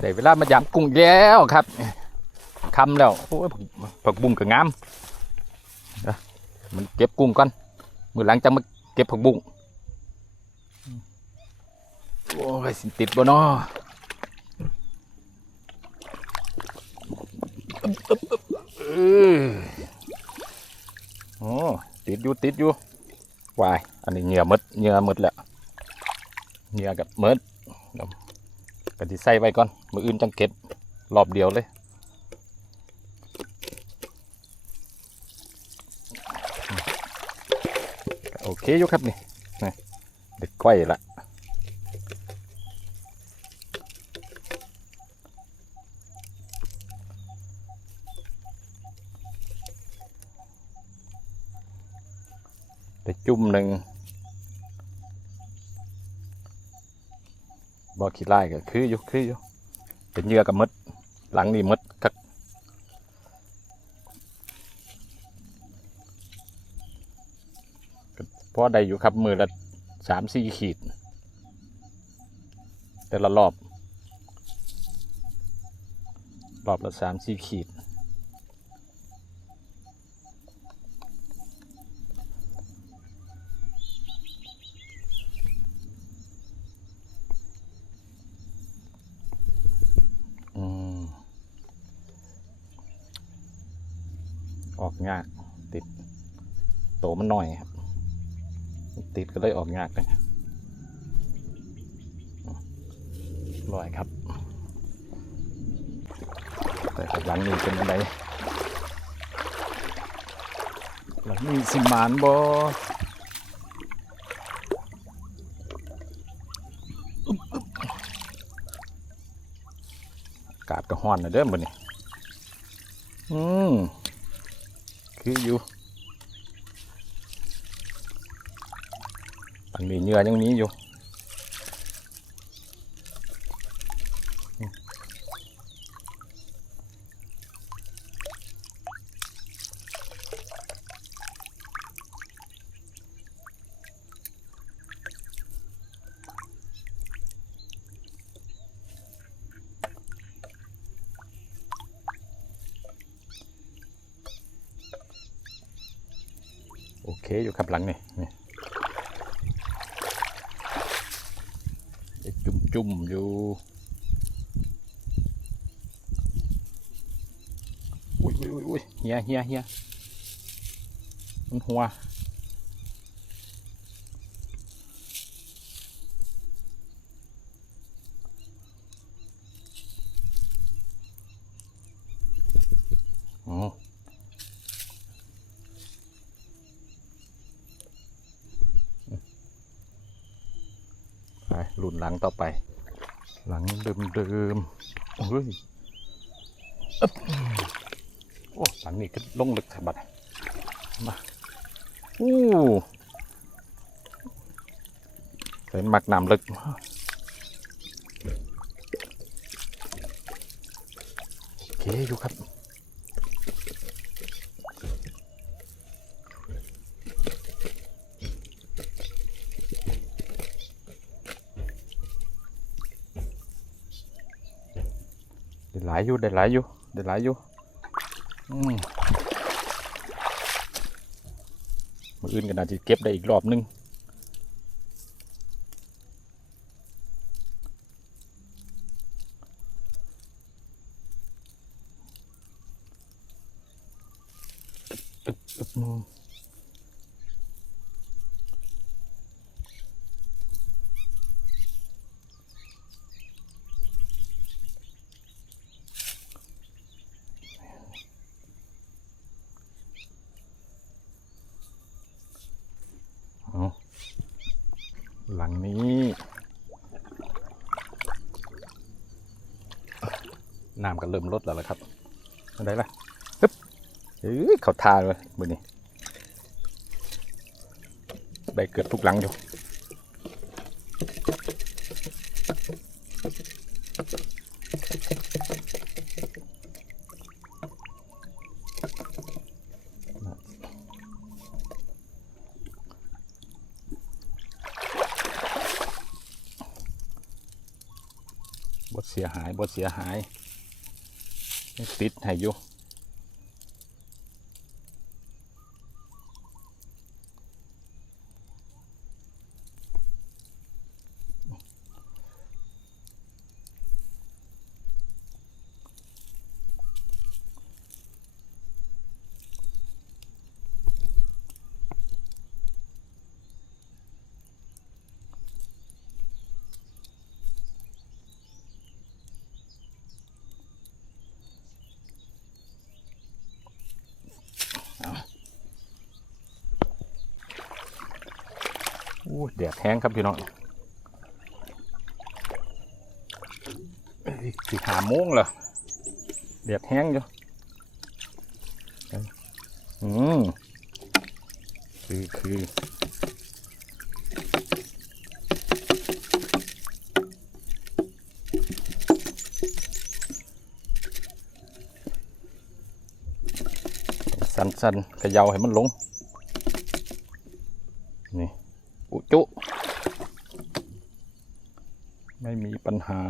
ได้เวลามายามกุ้งแล้วครับคำแล้วโอ้ยผักบุ้งก็งามมันเก็บกุ้งก่อนมือหลังจะมาเก็บผักบุ้งโอ้ยสิติดบ่เนาะเอโอ้ติดอยู่ติดอยู่วาย อันนี้เหงื่อมดเหงื่อมดแล้วเหงื่อกับมด ก็ที่ใส่ไว้ก่อนมืออื่นจังเก็บรอบเดียวเลยโอเคอยู่ครับนี่นี่เด็กก้อยละแต่จุ่มหนึ่ง บ่ขี้ไล่ก็คืออยู่คืออยู่เป็นเยื่อกับมดหลังนี่มดคักก็พอได้อยู่ครับมือละสามสี่ขีด แต่ละรอบ รอบละสามสี่ขีด ยาก ติดโตมันหน่อยครับ ติดก็เลยออกยากเลยลอยครับ แต่กับหลังนี้เป็นอะไรหลังนี้สิมานบอากาศก็ห้อนนะเด้อมื้อนี้อืม คืออยู่มันนี้เนื้อยังนี้อยู่ เคอยู่ครับหลังนี่นี่จุ่มจุ่มอยู่อุ้ยอุ้ยอุ้ยอุ้ยเฮียเฮียเฮียมันหัว หลุนหลังต่อไป หลังเดิมเดิมๆโอ้ยโอ้หลังนี้ก็ลงลึกสะบัดมาอู้เป็นมักน้ำลึกโอเคอยู่ครับ ได้หลายอยู่ได้หลายอยู่ได้หลายอยู่อืมมืออื่นก็น่าจะเก็บได้อีกรอบนึงอึ๊บอึ๊บอืมเอาหลั งนี้น้ำก็เริ่มลดแล้วละครับอะไรล่ะฮึบเฮ้ยเขาทาเลยบนนี้ได้เกิดทุกหลังอยู่ บด เสียหาย บ่เสียหาย ติดให้อยู่ แดดแห้งครับพี่น้องเอ้ยสิหาโมงเหรอแดดแห้งอยู่อืมคือคือสันสันๆเขย่าให้มันลง นี่ อุจุ ไม่มีปัญหา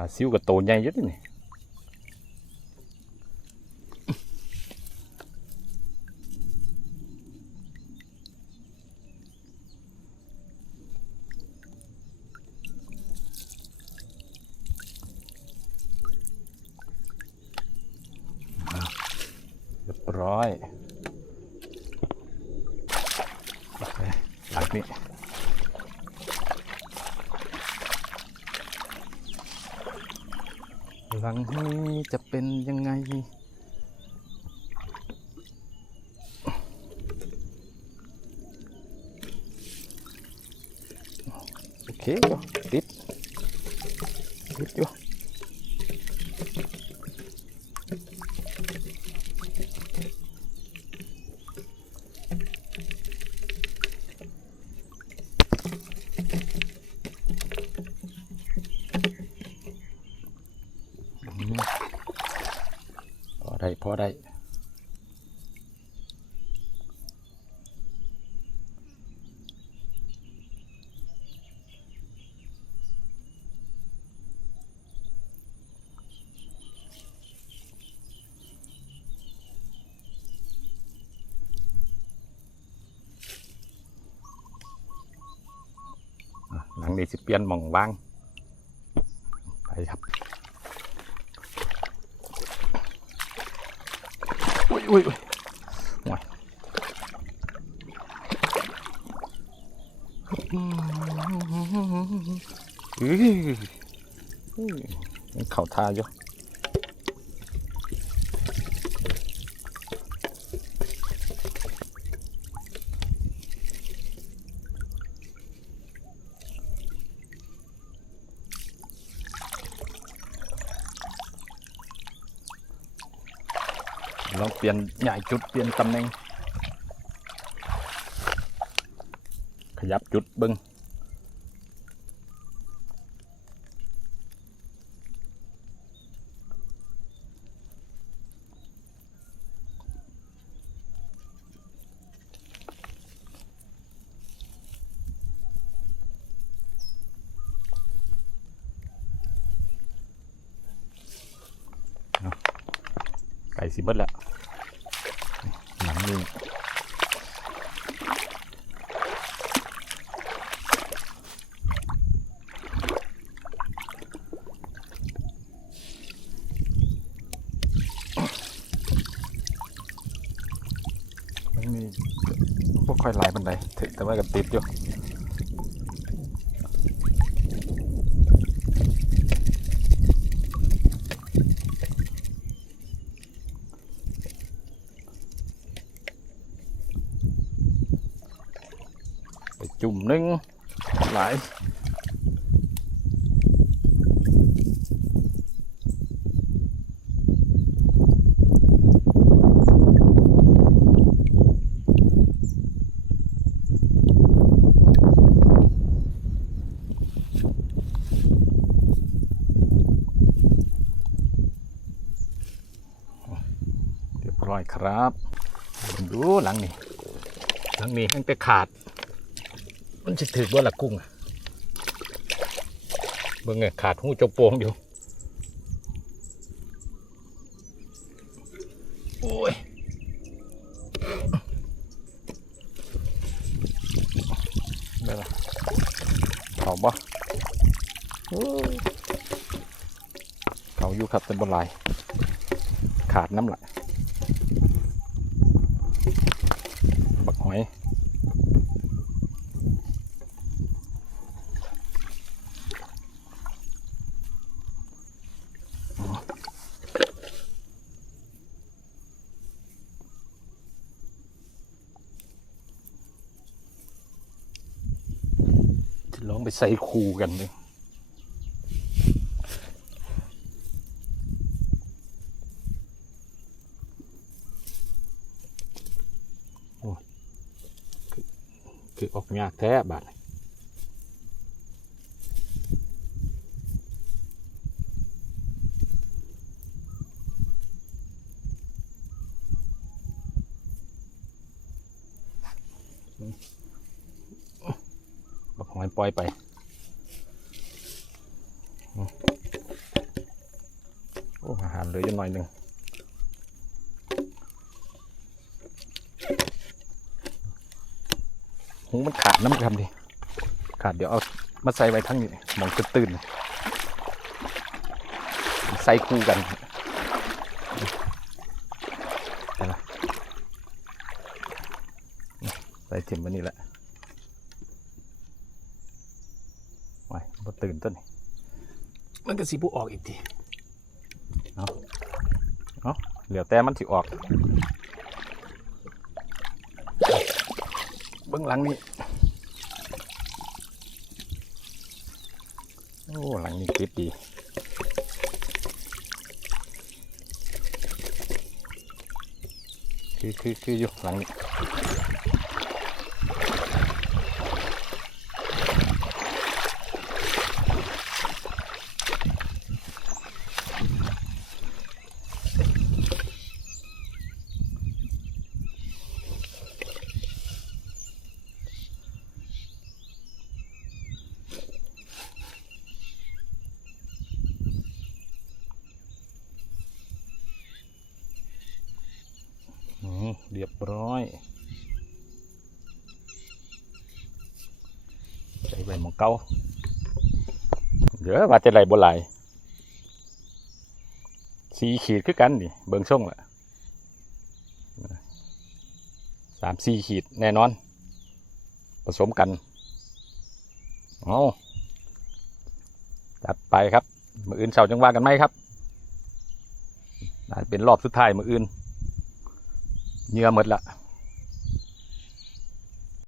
ปลาซิวกับโตใหญ่เยอะนี่เรียบร้อยโอเคหลังนี้ หลังนี้จะเป็นยังไง โอเคอยู่ติดติดอยู่ ได้พอได้อะหลังนี้สิเปลี่ยนหมองว่างไปครับ อุ้ยอุ้ยอุ้ยห่วยอื้ออื้อมันเข่าทาอยู่ ลองเปลี่ยนใหญ่จุดเปลี่ยนตำแหน่งขยับจุดบิ้งไก่สิเบิดแล้ว นี้มันมีพวกค่อยไหลบันไดถึงแต่ว่ากับติดอยู่ จุ่มนึ่งหลายร้อยครับดูหลังนี่หลังนี้ยังแต่ขาด มันจะถือว่าละกุ้งอะเบิ่งไงขาดหูจกโปงอยู่โอ้ยได้ละเขาบ่เขาอยู่ครับเป็นบนลาย ขาดน้ำไหลบักหอย ลองไปใส่คูกันเลยโอ้คือคือออกยากแท้บาดนี้บักห อยปล่อยไปโอ้อาหารเหลืออยู่หน่อยหนึ่งหูมันขาดน้ำครับดิขาดเดี๋ยวเอามาใส่ไว้ทั้งนี้มองตื่นใส่คู่กันไปละใส่ถิ่มวันนี้แหละ ไว้บ่ ตื่นต้นนี่มันก็สิบุออกอีกทีเอาเอาเหลือแต่มันสิออก เบื้องหลังนี่โอ้หลังนี้ติดดีคือคือคืออยู่หลังนี้ รียบร้อยใส่ใบมองเก้าเดี๋ยวว่าจะไหลบ่ไหลสีขีดคือกันนี่เบิ่งช่องละสามสี่ขีดแน่นอน ผสมกันเอาจัดไปครับ มืออื่นเสาร์จังว่ากันไหมครับน่าจเป็นรอบสุดท้ายมืออื่น เหงื่อหมดละ